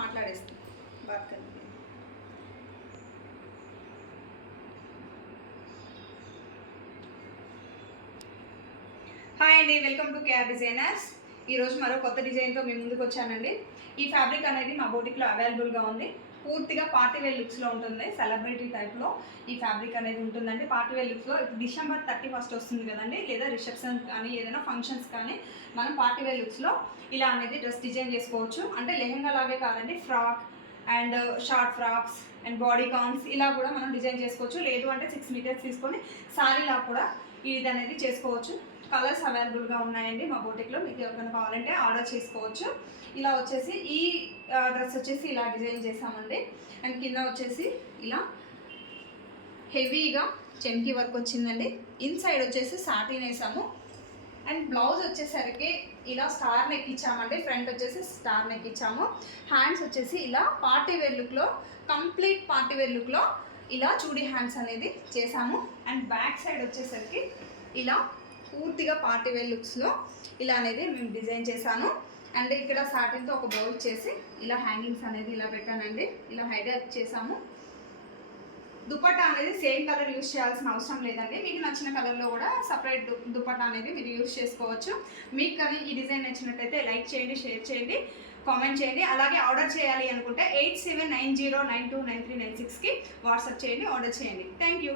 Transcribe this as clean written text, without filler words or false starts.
మాట్లాడేస్తాం. బాత్ curry. Hi అండి, welcome to KR designers. ఈరోజు మరో కొత్త డిజైన్తో మీ ముందుకు వచ్చానండి. ఈ ఫ్యాబ్రిక్ అనేది మా బోటిక్లో అవైలబుల్గా ఉంది. పూర్తిగా పార్టీ వేర్ లుక్స్లో ఉంటుంది. సెలబ్రిటీ టైప్లో ఈ ఫ్యాబ్రిక్ అనేది ఉంటుందండి. పార్టీ వేర్ లుక్స్లో డిసెంబర్ 31 వస్తుంది కదండి, లేదా రిసెప్షన్ కానీ ఏదైనా ఫంక్షన్స్ కానీ మనం పార్టీ వేర్ లుక్స్లో ఇలా అనేది డ్రెస్ డిజైన్ చేసుకోవచ్చు. అంటే లెహెంగా లాగే కాదండి, frock and short frocks and bodycons ఇలా కూడా మనం డిజైన్ చేసుకోవచ్చు. లేదు అంటే 6 మీటర్స్ తీసుకొని శారీలా కూడా ఇది అనేది చేసుకోవచ్చు. కలర్స్ అవైలబుల్గా ఉన్నాయండి మా బోటిక్లో. మీకు ఎవరికైనా కావాలంటే ఆర్డర్ చేసుకోవచ్చు. ఇలా వచ్చేసి ఈ డ్రెస్ వచ్చేసి ఇలా డిజైన్ చేసామండి. అండ్ కింద వచ్చేసి ఇలా హెవీగా చెంకీ వర్క్ వచ్చిందండి. ఇన్సైడ్ వచ్చేసి సాటిన్ వేసాము. అండ్ బ్లౌజ్ వచ్చేసరికి ఇలా స్టార్ నెక్ ఇచ్చామండి. ఫ్రంట్ వచ్చేసి స్టార్ నెక్ ఇచ్చాము. హ్యాండ్స్ వచ్చేసి ఇలా పార్టీ వేర్ లుక్లో, కంప్లీట్ పార్టీ వేర్ లుక్లో ఇలా చూడీ హ్యాండ్స్ అనేది చేసాము. అండ్ బ్యాక్ సైడ్ వచ్చేసరికి ఇలా పూర్తిగా పార్టీ వేర్ లుక్స్లో ఇలా అనేది మేము డిజైన్ చేశాను. అండ్ ఇక్కడ సాటిన్తో ఒక బౌల్ చేసి ఇలా హ్యాంగింగ్స్ అనేది ఇలా పెట్టానండి. ఇలా హైలైట్ చేసాము. దుపట్టా అనేది సేమ్ కలర్ యూస్ చేయాల్సిన అవసరం లేదండి. మీకు నచ్చిన కలర్లో కూడా సపరేట్ దుపట్టా అనేది మీరు యూస్ చేసుకోవచ్చు. మీకు కానీ ఈ డిజైన్ నచ్చినట్టయితే లైక్ చేయండి, షేర్ చేయండి, కామెంట్ చేయండి. అలాగే ఆర్డర్ చేయాలి అనుకుంటే 8790929396కి వాట్సాప్ చేయండి, ఆర్డర్ చేయండి. Thank you.